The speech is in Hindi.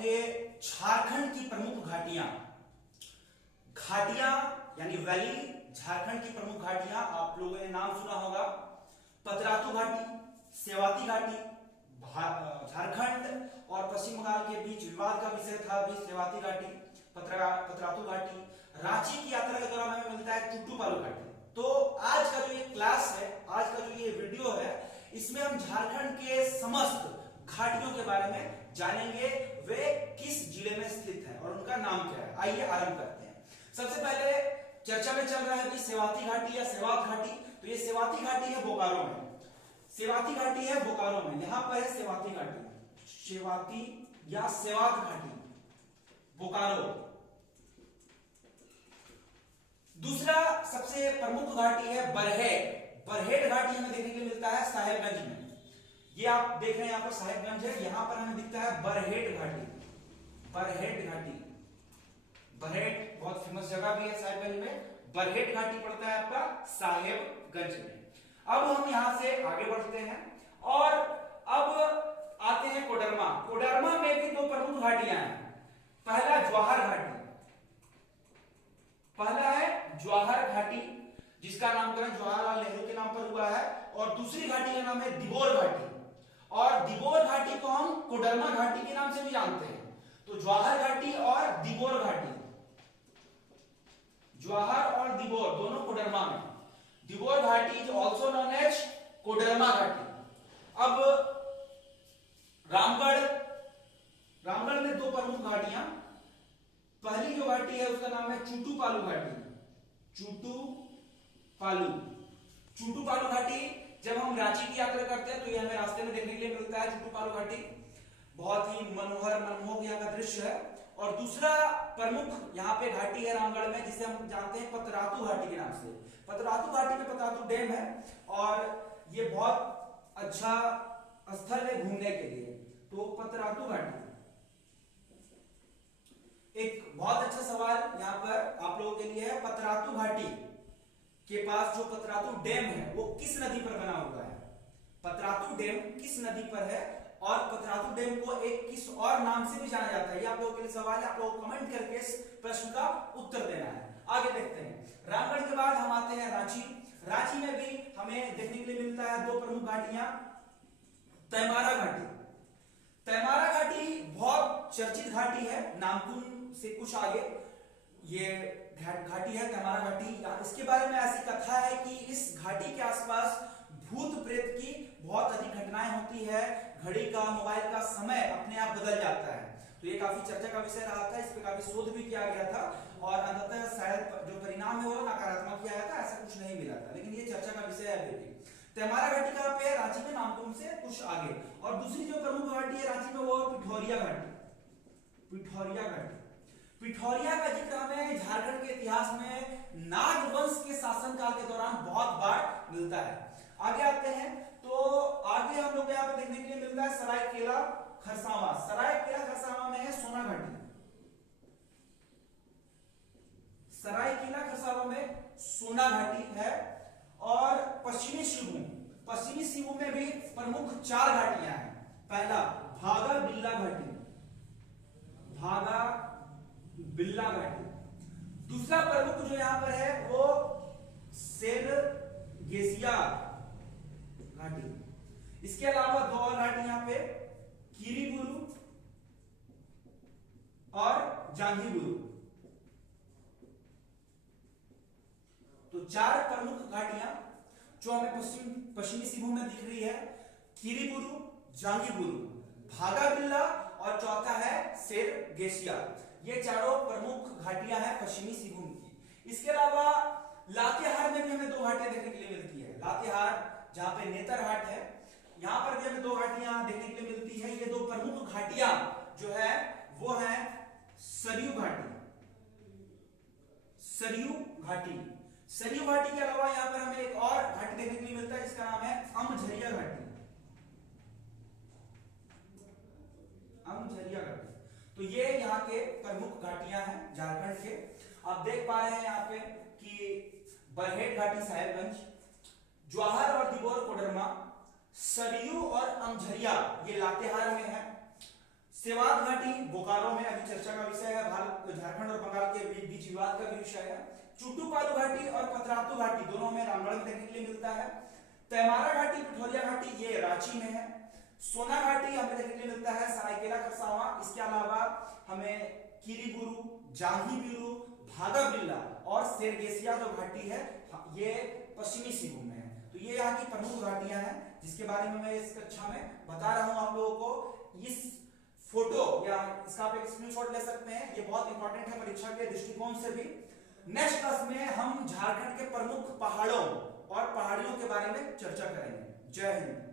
पढ़ेंगे झारखंड की प्रमुख घाटियां। घाटियां यानी वैली, झारखंड की प्रमुख घाटियां आप लोगों ने नाम सुना होगा। पतरातू घाटी, सेवाती घाटी, झारखंड और पश्चिम बंगाल के बीच विवाद का विषय था भी सेवाती घाटी, पतरातू घाटी। रांची की यात्रा के दौरान हमें मिलता है चुटू पालू घाटी। तो आज का जो ये क्लास है, आज का जो ये वीडियो है, इसमें हम झारखंड के समस्त घाटियों के बारे में जानेंगे। वे किस जिले में स्थित है और उनका नाम क्या है। आइए आरंभ करते हैं। सबसे पहले चर्चा में चल रहा है कि सेवाती घाटी या सेवात घाटी। तो ये सेवाती घाटी है बोकारो में, सेवाती घाटी है बोकारो में, यहां पर है सेवाती घाटी, सेवाती या सेवात घाटी बोकारो। दूसरा सबसे प्रमुख घाटी है बरहेट। बरहेट घाटी हमें देखने के लिए मिलता है साहेबगंज में। ये आप देख रहे हैं यहां पर साहेबगंज है, यहां पर हमें दिखता है बरहेट घाटी, बरहेट घाटी। बरहेट बहुत फेमस जगह भी है साहेबगंज में। बरहेट घाटी पड़ता है आपका साहेबगंज में। अब हम यहां से आगे बढ़ते हैं और अब आते हैं कोडरमा। कोडरमा में भी दो प्रमुख घाटियां हैं। पहला जवाहर घाटी, पहला है जवाहर घाटी जिसका नामकरण जवाहरलाल नेहरू के नाम पर हुआ है, और दूसरी घाटी का नाम है दिबोर घाटी, और दिबोर घाटी को हम कोडरमा घाटी के नाम से भी जानते हैं। तो जवाहर घाटी और दिबोर घाटी, जवाहर और दिबोर दोनों कोडरमा में। Dibor Ghati is also known as Koderma Ghati. अब रामगढ़, रामगढ़ में दो प्रमुख घाटियां। पहली जो घाटी है उसका नाम है चुटू पालू घाटी, चुटू पालू। चुटू पालू घाटी जब हम रांची की यात्रा करते हैं तो ये हमें रास्ते में देखने के लिए मिलता है। चुटू पालू घाटी बहुत ही मनोहर मनमोहक यहाँ का दृश्य है। और दूसरा प्रमुख यहाँ पे घाटी है रामगढ़ में जिसे हम जानते हैं पतरातू घाटी के नाम से। पतरातू घाटी में पतरातू डैम है और ये बहुत अच्छा स्थल है घूमने के लिए। तो पतरातू घाटी एक बहुत अच्छा सवाल यहाँ पर आप लोगों के लिए है। पतरातू घाटी के पास जो पतरातू डैम है वो किस नदी पर बना हुआ है? पतरातू डैम किस नदी पर है और पतरातू डैम को एक किस और नाम से भी जाना जाता है? ये आप लोगों के लिए सवाल है, आप लोग कमेंट करके इस प्रश्न का उत्तर देना है। आगे देखते हैं। रामगढ़ के बाद हम आते हैं रांची। रांची में भी हमें देखने के लिए मिलता है दो प्रमुख घाटियां। तैमारा घाटी, तैमारा घाटी बहुत चर्चित घाटी है, नामकुम से कुछ आगे ये घाटी है तैमारा घाटी। इसके बारे में ऐसी कथा है कि इस घाटी के आसपास भूत प्रेत की बहुत अधिक घटनाएं होती है। घड़ी का, मोबाइल का समय अपने आप बदल जाता है। तो ये काफी चर्चा का विषय रहा था, इस पे काफी शोध भी किया गया था और अंततः शायद जो परिणाम है वो नकारात्मक ही आया था, ऐसा कुछ नहीं मिला था, लेकिन ये चर्चा का विषय है अभी भी। तैमारा घाटी कहां पे है? रांची में, नामकुम से कुछ आगे। और दूसरी जो प्रमुख घाटी है रांची में वो पिठौरिया घाटी, पिठौरिया घाटी। पिठौरिया का जिक्र हमें झारखंड के इतिहास में नागवंश के शासनकाल के दौरान बहुत बार मिलता है। आगे आते हैं तो आगे हम लोग यहाँ पे देखने के लिए मिलता है सरायकेला खरसावां। सरायकेला खरसावां में है सोना घाटी, सरायकेला खरसावां में सोना घाटी है। और पश्चिमी सिंहभूम, पश्चिमी सिंहभूम में भी प्रमुख चार घाटियां हैं। पहला भागा बिल्ला घाटी, भागा बिल्ला घाटी। दूसरा प्रमुख जो यहां पर है वो सेरगेसिया घाटी। इसके अलावा दो और घाटी यहां पे कीरीबुरु और जांघीबुरु। तो चार प्रमुख घाटियां जो हमें पश्चिमी सिंहभूम में दिख रही है, कीरीबुरु, जांघीबुरु, भागाबिल्ला और चौथा है सेरगेसिया। ये चारों प्रमुख घाटियां हैं पश्चिमी सिंहभूम की। इसके अलावा लातेहार में भी हमें दो घाटियां देखने के लिए मिलती है। लातेहार जहां पे नेतरहाट है, यहां पर भी हमें दो घाटियां देखने के लिए मिलती है। ये दो प्रमुख घाटियां जो है वो है सरयू घाटी, सरयू घाटी। सरयू घाटी के अलावा यहां पर हमें एक और घाटी देखने के लिए मिलता है जिसका नाम है अमझरिया घाटी, अमझरिया घाटी। तो ये यहाँ के प्रमुख घाटियां हैं झारखंड के। आप देख पा रहे हैं यहाँ पे कि बरहेट घाटी साहेबगंज, जवाहर और दिबोर कोडरमा, सरयू और अमझरिया ये लातेहार में है, सेवात घाटी बोकारो में अभी चर्चा का विषय है, भारत झारखंड और बंगाल के बीच विवाद का भी विषय है। चुटुपालू घाटी और पतरातू घाटी दोनों में रामगढ़ में देखने के लिए मिलता है। तैमारा घाटी, पिठोरिया घाटी ये रांची में है। सोना घाटी हमें देखने के लिए मिलता है सरायकेला खरसावां। इसके अलावा हमें किरीबुरु, जांघीबिरु, भागाबिल्ला और सेरगेसिया जो घाटी है ये पश्चिमी सिंहभूम में है। तो ये यहाँ की प्रमुख घाटियां हैं जिसके बारे में मैं इस कक्षा में बता रहा हूं आप लोगों को। इस फोटो या इसका आप एक स्क्रीनशॉट ले सकते हैं, ये बहुत इंपॉर्टेंट है परीक्षा के दृष्टिकोण से भी। नेक्स्ट क्लास में हम झारखंड के प्रमुख पहाड़ों और पहाड़ियों के बारे में चर्चा करेंगे। जय हिंद।